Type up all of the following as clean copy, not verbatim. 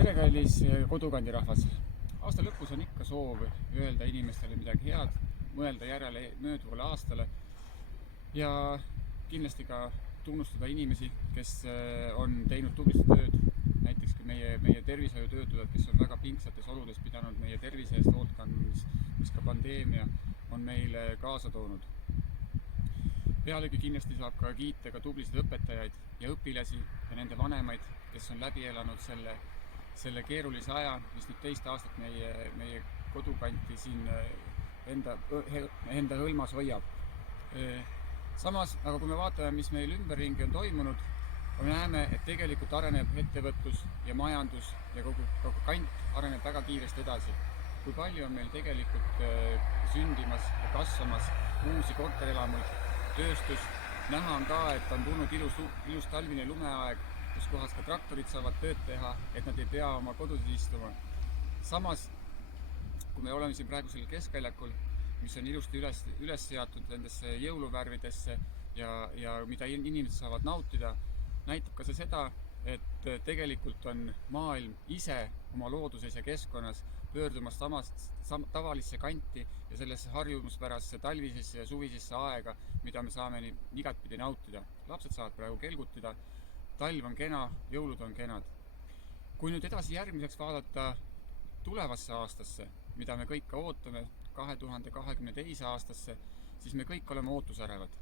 Tere, kallis kodukandi rahvas! Aasta lõpus on ikka soov öelda inimestele midagi head, mõelda järele mööduvale aastale ja kindlasti ka tunnustada inimesi, kes on teinud tublisti tööd, näiteks ka meie tervishoiutöötajad, kes on väga pingsates oludes pidanud meie tervise eest hoolt kandma, mis ka pandeemia on meile kaasa toonud. Pealegi kindlasti saab ka kiita ka tublisid õpetajaid ja õpilasi ja nende vanemaid, kes on läbi elanud selle keerulise aja, mis nüüd teist aastat meie kodukanti siin enda hõlmas hoiab. Samas, aga kui me vaatame, mis meil ümberringi on toimunud, me näeme, et tegelikult areneb ettevõtlus ja majandus ja kogu kant areneb väga kiiresti edasi. Kui palju on meil tegelikult sündimas ja kasvamas uusi korterelamuid, tööstus, näha on ka, et on tulnud ilus talvine lumeaeg, kus kohas ka traktorid saavad tööd teha, et nad ei pea oma kodudes istuma. Samas, kui me oleme siin praegu sellel keskväljakul, mis on ilusti üles seatud nendesse jõuluvärvidesse ja mida inimesed saavad nautida, näitab ka see seda, et tegelikult on maailm ise oma looduses ja keskkonnas pöördumas tavalisse kanti ja sellesse harjumuspärasse talvisesse ja suvisesse aega, mida me saame igatpidi nautida. Lapsed saavad praegu kelgutida, talv on kena, jõulud on kenad. Kui nüüd edasi järgmiseks vaadata tulevasse aastasse, mida me kõik ka ootame, 2022. aastasse, siis me kõik oleme ootusärevad.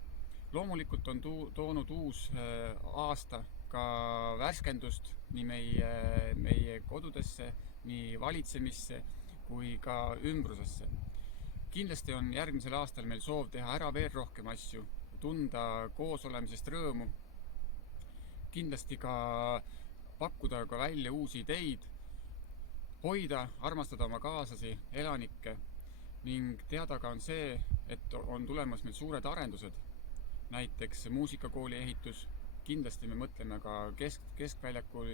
Loomulikult on toonud uus aasta ka värskendust nii meie kodudesse, nii valitsemisse kui ka ümbrusesse. Kindlasti on järgmisel aastal meil soov teha ära veel rohkem asju, tunda koos olemisest rõõmu, kindlasti ka pakkuda ka välja uusi ideid, hoida, armastada oma kaaslasi, elanikke ning teada ka on see, et on tulemas meil suured arendused, näiteks muusikakooli ehitus, kindlasti me mõtleme ka keskväljaku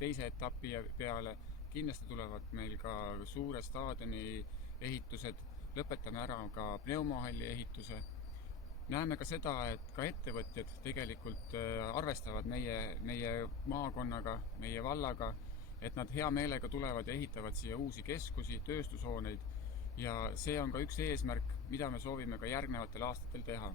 teise etapi peale, kindlasti tulevad meil ka suure staadioni ehitused, lõpetame ära ka pneumohalli ehituse. Näeme ka seda, et ka ettevõtjad tegelikult arvestavad meie maakonnaga, meie vallaga, et nad hea meelega tulevad ja ehitavad siia uusi keskusi, tööstushooneid ja see on ka üks eesmärk, mida me soovime ka järgnevatel aastatel teha.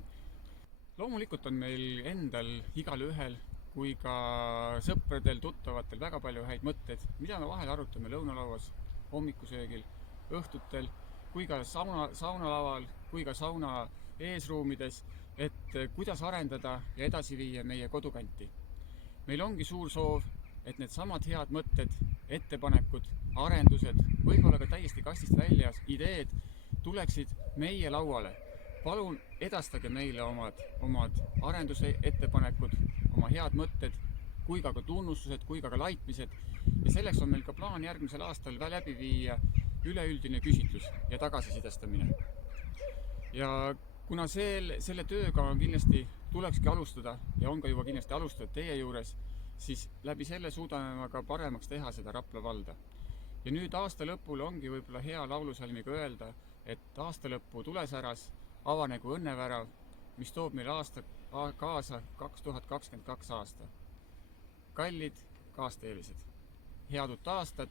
Loomulikult on meil endal igalühel kui ka sõpradel, tuttavatel väga palju häid mõtteid, mida me vahel arutame lõunalauas, hommikusöögil, õhtutel, kui ka saunalaval, kui ka sauna eesruumides, et kuidas arendada ja edasi viia meie kodukanti. Meil ongi suur soov, et need samad head mõtted, ettepanekud, arendused, võib-olla ka täiesti kastist väljas ideed tuleksid meie lauale. Palun edastage meile omad arenduse ettepanekud, oma head mõtted, kui ka tunnustused, kui ka laitmised ja selleks on meil ka plaan järgmisel aastal läbi viia üleüldine küsitlus ja tagasisidestamine. Ja kuna selle tööga on kindlasti tulekski alustada ja on ka juba kindlasti alustatud teie juures, siis läbi selle suudame ka paremaks teha seda Rapla valda. Ja nüüd aasta lõpul ongi võib-olla hea laulusalmiga öelda, et aasta lõppu tulesäras avanegu õnnevärav, mis toob meil kaasa 2022 aasta. Kallid kaasteelised, head uut aastat,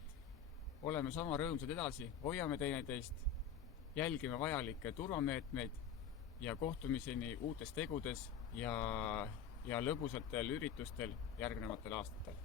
oleme sama rõõmsad edasi, hoiame teineteist, jälgime vajalikke turvameetmeid ja kohtumiseni uutes tegudes ja lõbusatel üritustel järgnevatel aastatel.